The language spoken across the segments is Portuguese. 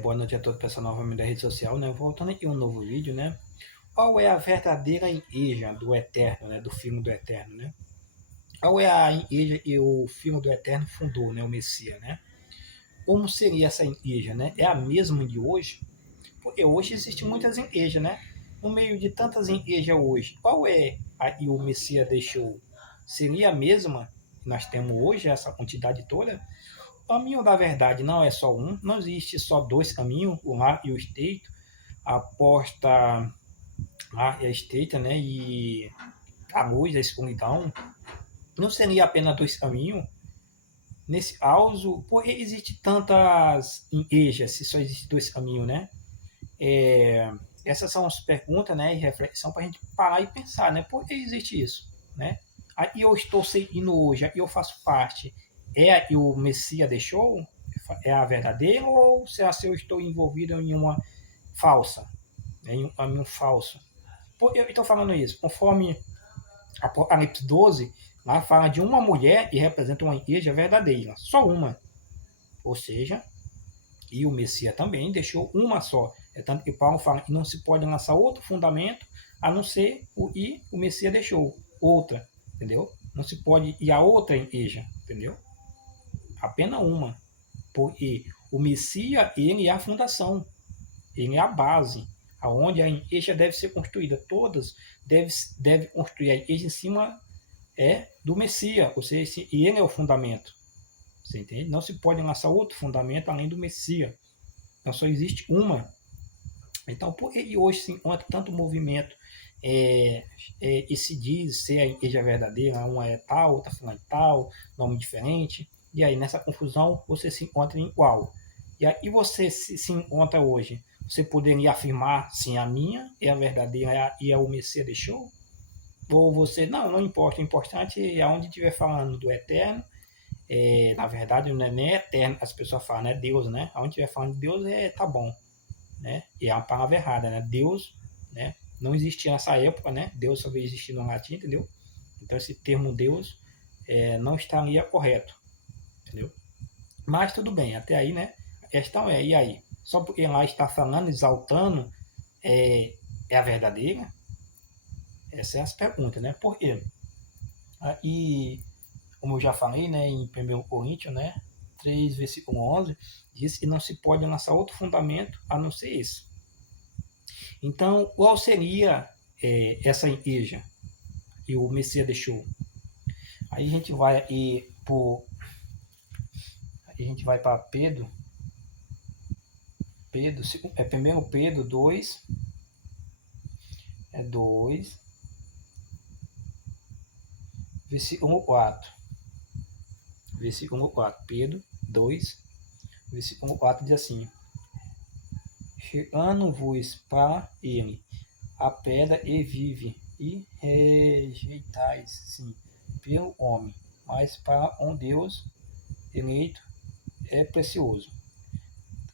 Boa noite a todo o pessoal novamente da rede social, né? Voltando aqui um novo vídeo, né? Qual é a verdadeira igreja do Eterno, né? Do filme do Eterno, né? Qual é a igreja que o filme do Eterno fundou, né? O Messias, né? Como seria essa igreja, né? É a mesma de hoje? Porque hoje existem muitas igrejas, né? No meio de tantas igrejas hoje, qual é a que o Messias deixou? Seria a mesma que nós temos hoje, essa quantidade toda? O caminho da verdade não é só um, não existe só dois caminhos, o mar e o estreito. A porta lá é estreita, né? E a luz, a escuridão. Não seria apenas dois caminhos. Nesse caos, por que existe tantas igrejas se só existe dois caminhos, né? Essas são as perguntas, né? E reflexão para a gente parar e pensar, né? Por que existe isso, né? Aí eu estou seguindo hoje, aí eu faço parte. É a que o Messias deixou? É a verdadeira ou se eu estou envolvido em uma falsa? Em um caminho falso? Por que eu estou falando isso? Conforme Apocalipse 12, lá fala de uma mulher e representa uma igreja verdadeira, só uma. Ou seja, e o Messias também deixou uma só. É tanto que Paulo fala que não se pode lançar outro fundamento a não ser o Messias deixou outra, entendeu? Não se pode ir a outra igreja, entendeu? Apenas uma. Porque o Messias, ele é a fundação, ele é a base, aonde a igreja deve ser construída. Todas deve construir a igreja em cima do Messias, ou seja, ele é o fundamento. Você entende? Não se pode lançar outro fundamento além do Messias. Então só existe uma. Então, por que hoje se encontra tanto movimento e se diz ser a igreja verdadeira? Uma é tal, outra falando tal, nome diferente. E aí, nessa confusão, você se encontra em qual? E aí você se encontra hoje. Você poderia afirmar, sim, a minha é a verdadeira e a o Messias deixou? Ou você, não importa, o importante é onde estiver falando do eterno, na verdade não é nem eterno, as pessoas falam, né? Deus, né? Onde estiver falando de Deus, tá bom, né? E é uma palavra errada, né? Deus, né? Não existia nessa época, né? Deus só veio existir no latim, entendeu? Então esse termo Deus não estaria correto, entendeu? Mas tudo bem, até aí, né? A questão e aí? Só porque lá está falando, exaltando, é a verdadeira? Essa é a pergunta, né? Por quê? E como eu já falei, né, em 1 Coríntios, né, 3, versículo 11, diz que não se pode lançar outro fundamento a não ser esse. Então, qual seria essa igreja que o Messias deixou? Aí a gente vai para Pedro, é 1 Pedro 2, 2, versículo 4. Versículo 4, Pedro 2, versículo 4 diz assim: chegando-vos para ele, a pedra e vive, e rejeitais, sim, pelo homem, mas para um Deus eleito é precioso.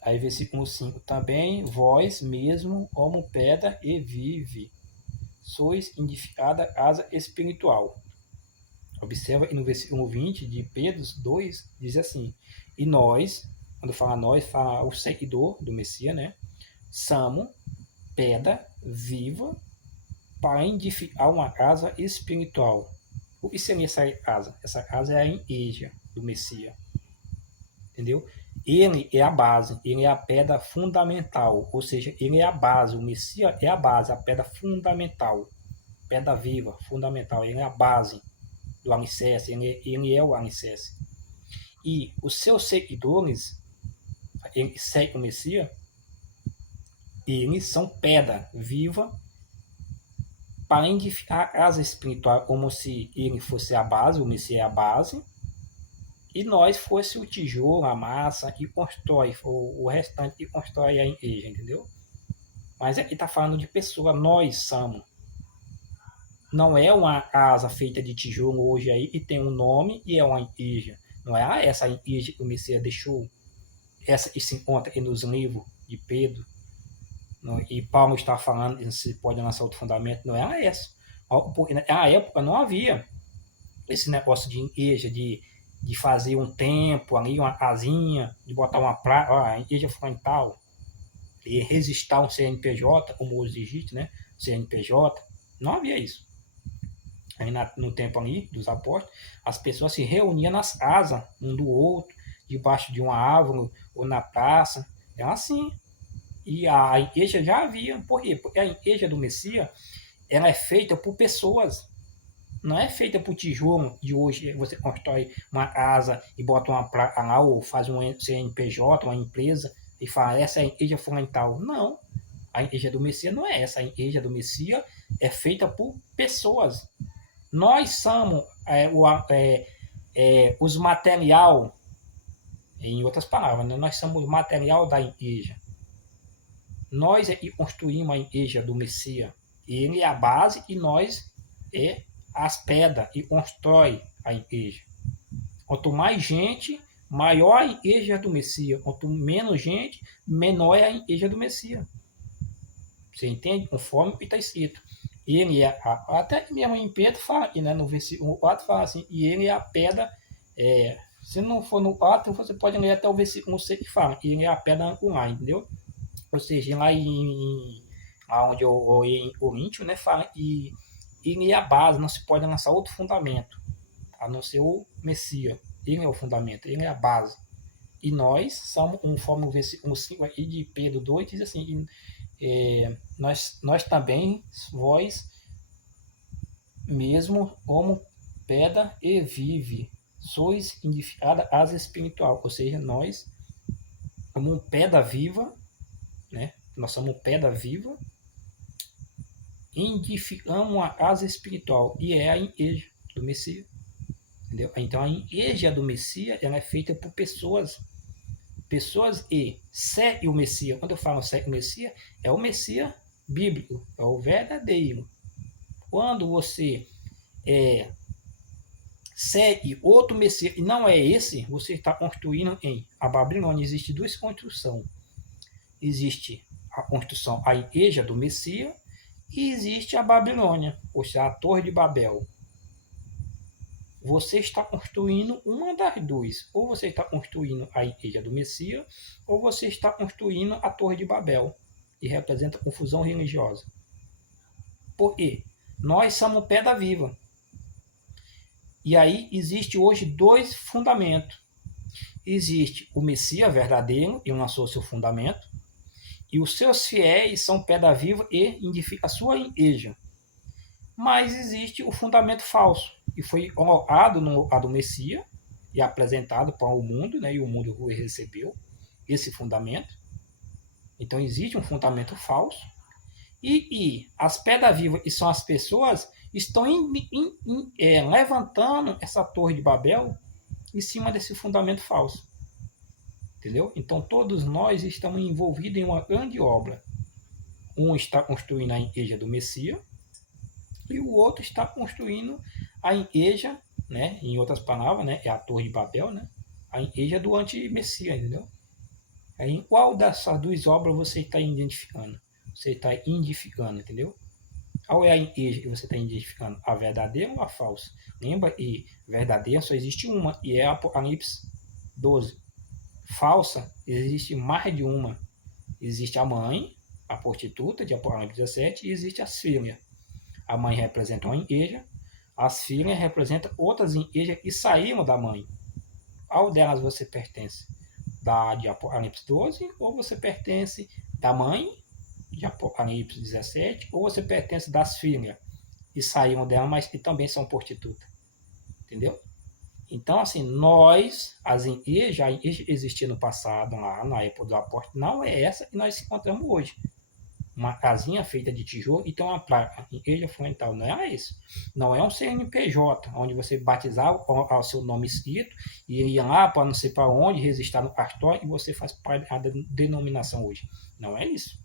Aí versículo 5, também vós mesmo, como pedra e vive, sois edificada casa espiritual. Observa que no versículo 20 de Pedro 2, diz assim, e nós, quando fala nós, fala o seguidor do Messias, né? Somos pedra viva para edificar uma casa espiritual. O que seria essa casa? Essa casa é a igreja do Messias. Entendeu? Ele é a base, ele é a pedra fundamental, ou seja, ele é a base, o Messias é a base, a pedra fundamental, pedra viva, fundamental, ele é a base do alicerce, ele é o alicerce. E os seus seguidores, ele segue o Messias, eles são pedra viva para edificar a casa espiritual, como se ele fosse a base, o Messias é a base, e nós fosse o tijolo, a massa e constrói, o restante que constrói a igreja, entendeu? Mas aqui está falando de pessoa, nós somos. Não é uma casa feita de tijolo hoje aí e tem um nome e é uma igreja. Não é essa igreja que o Messias deixou, essa que se encontra aqui nos livros de Pedro, e Paulo está falando que se pode lançar outro fundamento, não é essa. Na época não havia esse negócio de igreja, de de fazer um templo ali, uma casinha, de botar uma praia, a igreja frontal, e registrar um CNPJ, como os egípcios, né? CNPJ, não havia isso. Aí no tempo ali dos apóstolos, as pessoas se reuniam nas casas, um do outro, debaixo de uma árvore ou na praça, é assim. E a igreja já havia, por quê? Porque a igreja do Messias, ela é feita por pessoas, não é feita por tijolo de hoje. Você constrói uma casa e bota uma placa lá, ou faz um CNPJ, uma empresa, e fala, essa é a igreja fundamental. Não, a igreja do Messias não é essa. A igreja do Messias é feita por pessoas. Nós somos os material, em outras palavras, né? Nós somos o material da igreja. Nós é que construímos a igreja do Messias. Ele é a base e nós é as pedras e constrói a igreja. Quanto mais gente, maior a igreja do Messias. Quanto menos gente, menor é a igreja do Messias. Você entende? Conforme está escrito. Ele é até mesmo em Pedro fala aqui, né? No versículo 4 fala assim, e ele é a pedra. Se não for no 4, você pode ler até o versículo 6 que fala, ele é a pedra angular, entendeu? Ou seja, lá onde eu em Coríntios, né, fala e ele é a base, não se pode lançar outro fundamento, a não ser o Messias. Ele é o fundamento, ele é a base. E nós somos, conforme o versículo 5 aqui de Pedro 2, diz assim, nós também, vós mesmo, como pedra e vive, sois edificada as espiritual. Ou seja, nós, como pedra viva, né? Nós somos pedra viva, edificamos a casa espiritual, e é a igreja do Messias. Entendeu? Então a igreja do Messias, ela é feita por pessoas e segue o Messias. Quando eu falo segue o Messias, é o Messias bíblico, é o verdadeiro. Quando você segue outro Messias e não é esse, você está construindo em a Babilônia. Existe duas construções. Existe a construção, a igreja do Messias, e existe a Babilônia, ou seja, a Torre de Babel. Você está construindo uma das duas. Ou você está construindo a igreja do Messias, ou você está construindo a Torre de Babel, que representa confusão religiosa. Por quê? Nós somos pedra viva. E aí existe hoje dois fundamentos. Existe o Messias verdadeiro, e lançou seu fundamento, e os seus fiéis são pedra viva e edificam a sua igreja. Mas existe o fundamento falso, que foi colocado no a do Messias e apresentado para o mundo, né? E o mundo recebeu esse fundamento. Então existe um fundamento falso. E as pedras vivas, que são as pessoas, estão levantando essa torre de Babel em cima desse fundamento falso. Entendeu? Então todos nós estamos envolvidos em uma grande obra. Um está construindo a igreja do Messias e o outro está construindo a igreja, né? Em outras palavras, né? É a Torre de Babel, né? A igreja do anti-Messias, entendeu? Aí, em qual dessas duas obras você está identificando? Você está identificando, entendeu? Qual é a igreja que você está identificando? A verdadeira ou a falsa? Lembra? E verdadeira só existe uma, e é Apocalipse 12. Falsa, existe mais de uma. Existe a mãe, a prostituta de Apocalipse 17, e existe as filhas. A mãe representa uma igreja, as filhas representam outras igrejas que saíram da mãe. Qual delas você pertence? Da de Apocalipse 12, ou você pertence da mãe, de Apocalipse 17, ou você pertence das filhas que saíram dela, mas que também são prostitutas. Entendeu? Então, assim, nós, as igrejas, a igreja existia no passado, lá na época do apóstolo, não é essa que nós encontramos hoje. Uma casinha feita de tijolo e tem uma placa, igreja fundamental. Não é isso. Não é um CNPJ, onde você batizava o seu nome escrito e ia lá para não sei para onde, registrar no cartório, e você faz parte da denominação hoje. Não é isso.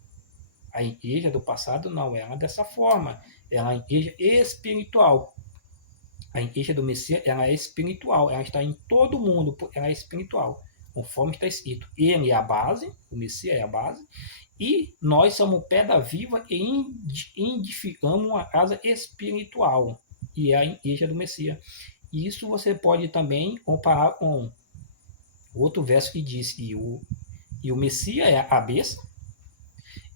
A igreja do passado não era dessa forma. Ela é uma igreja espiritual. A igreja do Messias, ela é espiritual, ela está em todo mundo, ela é espiritual, conforme está escrito. Ele é a base, o Messias é a base, e nós somos pedra viva e edificamos uma casa espiritual, e é a igreja do Messias. Isso você pode também comparar com outro verso que diz que o Messias é a cabeça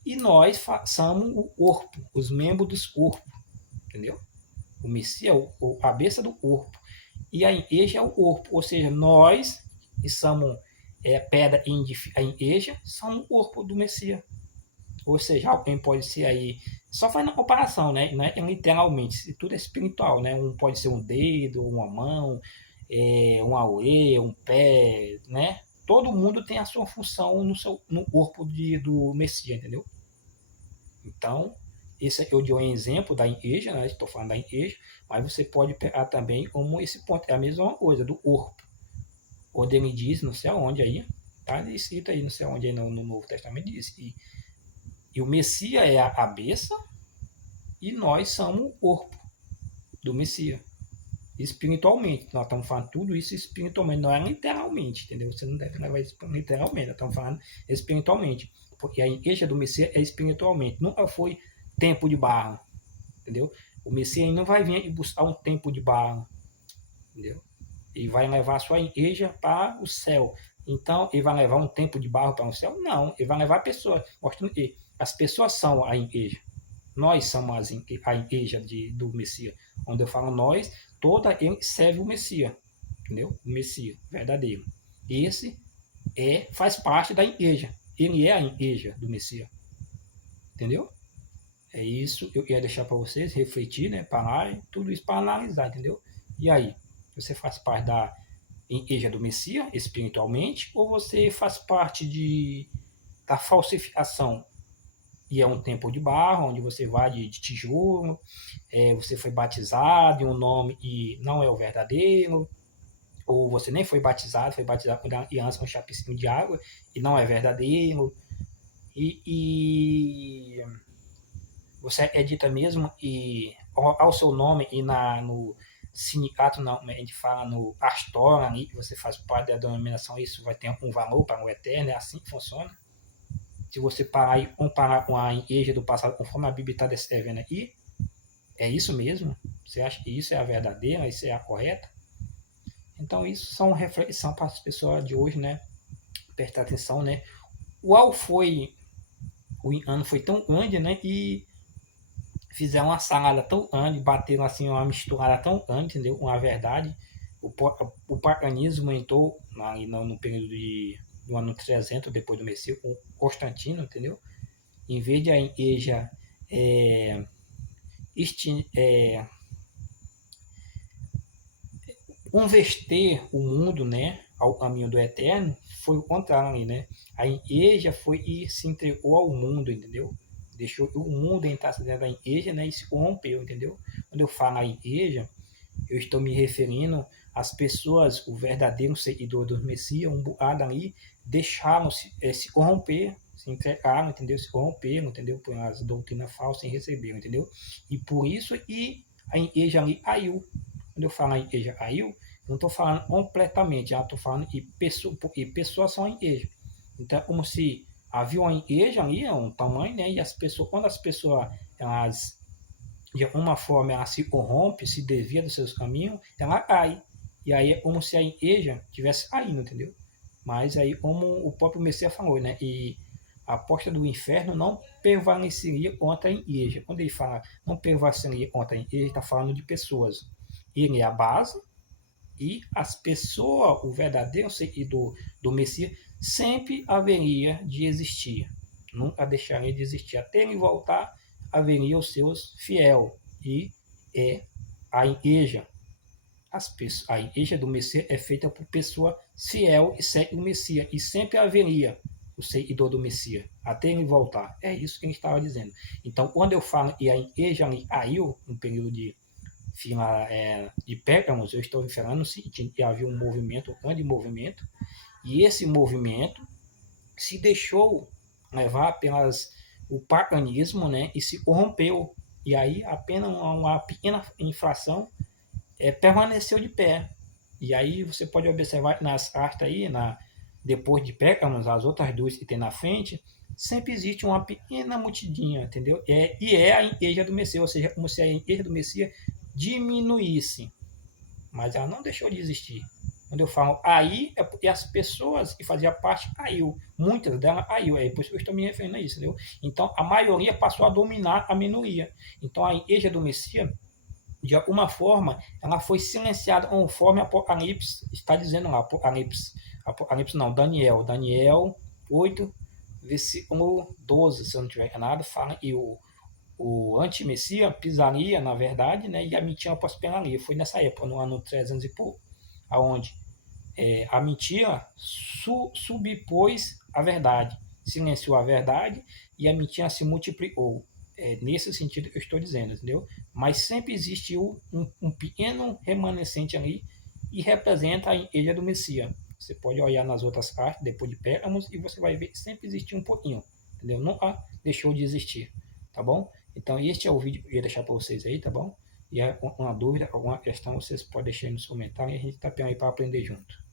e nós somos o corpo, os membros do corpo, entendeu? O Messias é a cabeça do corpo e a igreja é o corpo, ou seja, nós que somos pedra em igreja, somos o corpo do Messias. Ou seja, alguém pode ser aí, só fazendo comparação, né? Não é literalmente, tudo é espiritual, né? Um pode ser um dedo, uma mão, uma orelha, um pé, né? Todo mundo tem a sua função no corpo do Messias, entendeu? Então, esse aqui eu dei um exemplo da igreja, né? Estou falando da igreja, mas você pode pegar também como esse ponto, é a mesma coisa, do corpo. Onde ele diz, não sei aonde aí, tá escrito aí, não sei aonde aí no Novo Testamento diz, e o Messias é a cabeça e nós somos o corpo do Messias. Espiritualmente, nós estamos falando tudo isso espiritualmente, não é literalmente, entendeu? Você não deve levar isso literalmente, nós estamos falando espiritualmente. Porque a igreja do Messias é espiritualmente, nunca foi tempo de barro, entendeu? O Messias não vai vir e buscar um tempo de barro, entendeu? Ele vai levar a sua igreja para o céu. Então, ele vai levar um tempo de barro para o céu? Não, ele vai levar a pessoa, mostrando que as pessoas são a igreja. Nós somos a igreja do Messias. Onde eu falo nós, toda ele serve o Messias, entendeu? O Messias verdadeiro. Esse faz parte da igreja. Ele é a igreja do Messias, entendeu? É isso que eu ia deixar para vocês refletir, né? Parar, tudo isso para analisar, entendeu? E aí, você faz parte da igreja do Messias espiritualmente ou você faz parte da falsificação? E é um templo de barro, onde você vai de tijolo, você foi batizado em um nome e não é o verdadeiro, ou você nem foi batizado com criança com um chapecinho de água e não é verdadeiro, e você acredita mesmo e ao seu nome e no sindicato, não, a gente fala no pastor ali, que você faz parte da denominação, isso vai ter um valor para o eterno, é assim que funciona. Se você parar e comparar com a igreja do passado, conforme a Bíblia está descrevendo aqui, é isso mesmo? Você acha que isso é a verdadeira, isso é a correta? Então, isso são reflexão para as pessoas de hoje, né? Prestar atenção, né? O ano foi tão grande, né? E fizeram uma salada tão grande, bateram assim uma misturada tão grande, entendeu? Com a verdade. O paganismo entrou no período do ano 300 depois do Messias, com Constantino, entendeu? Em vez de a igreja converter o mundo, né, ao caminho do eterno, foi o contrário, né? A igreja foi e se entregou ao mundo, entendeu? Deixou o mundo entrar dentro da igreja, né, e se corrompeu, entendeu? Quando eu falo a igreja, eu estou me referindo às pessoas, o verdadeiro seguidor do Messias, um bocado ali, deixaram se corromper, se entregaram, entendeu? Se corromperam, entendeu? Por as doutrinas falsas e receberam, entendeu? E por isso a igreja ali caiu. Quando eu falo a igreja caiu, não estou falando completamente, já estou falando que pessoas são a igreja. Então, como se havia uma igreja ali, um tamanho, né? E quando as pessoas, elas, de alguma forma, elas se corrompem, se desviam dos seus caminhos, ela cai. E aí é como se a igreja tivesse caindo, entendeu? Mas aí, como o próprio Messias falou, né? E a porta do inferno não prevaleceria contra a igreja. Quando ele fala não prevaleceria contra a igreja, ele está falando de pessoas. Ele é a base e as pessoas, o verdadeiro seguidor do Messias, sempre haveria de existir. Nunca deixaria de existir. Até ele voltar, haveria os seus fiéis. E a igreja. A igreja do Messias é feita por pessoa fiel e segue o Messias. E sempre haveria o seguidor do Messias, até ele voltar. É isso que a gente estava dizendo. Então, quando eu falo que a igreja ali caiu no período de Pérgamos, eu estou falando que havia um movimento, um grande movimento, e esse movimento se deixou levar o paganismo, né, e se corrompeu. E aí apenas uma pequena infração permaneceu de pé. E aí você pode observar nas cartas aí, depois de Pérgamos, as outras duas que tem na frente, sempre existe uma pequena multidinha, entendeu? E é a igreja do Messias, ou seja, como se a igreja do Messias diminuísse. mas ela não deixou de existir. Quando eu falo aí, é porque as pessoas que faziam parte caiu. Muitas delas caiu. É por isso que eu estou me referindo a isso, entendeu? Então, a maioria passou a dominar a minoria. Então, a igreja do Messias, de alguma forma, ela foi silenciada conforme Apocalipse está dizendo lá. Apocalipse não, Daniel 8, versículo 12, se eu não estiver enganado, fala que o anti-Messias pisaria, na verdade, né, e a mentira prosperaria. Foi nessa época, no ano 300 e pouco, aonde a mentira subpôs a verdade, silenciou a verdade e a mentira se multiplicou. Nesse sentido que eu estou dizendo, entendeu? Mas sempre existiu um pequeno remanescente ali e representa a igreja do Messias. Você pode olhar nas outras cartas, depois de Pérgamos, e você vai ver que sempre existiu um pouquinho, entendeu? Nunca deixou de existir, tá bom? Então, este é o vídeo que eu ia deixar para vocês aí, tá bom? E uma dúvida, alguma questão, vocês podem deixar aí nos comentários e a gente está aí para aprender junto.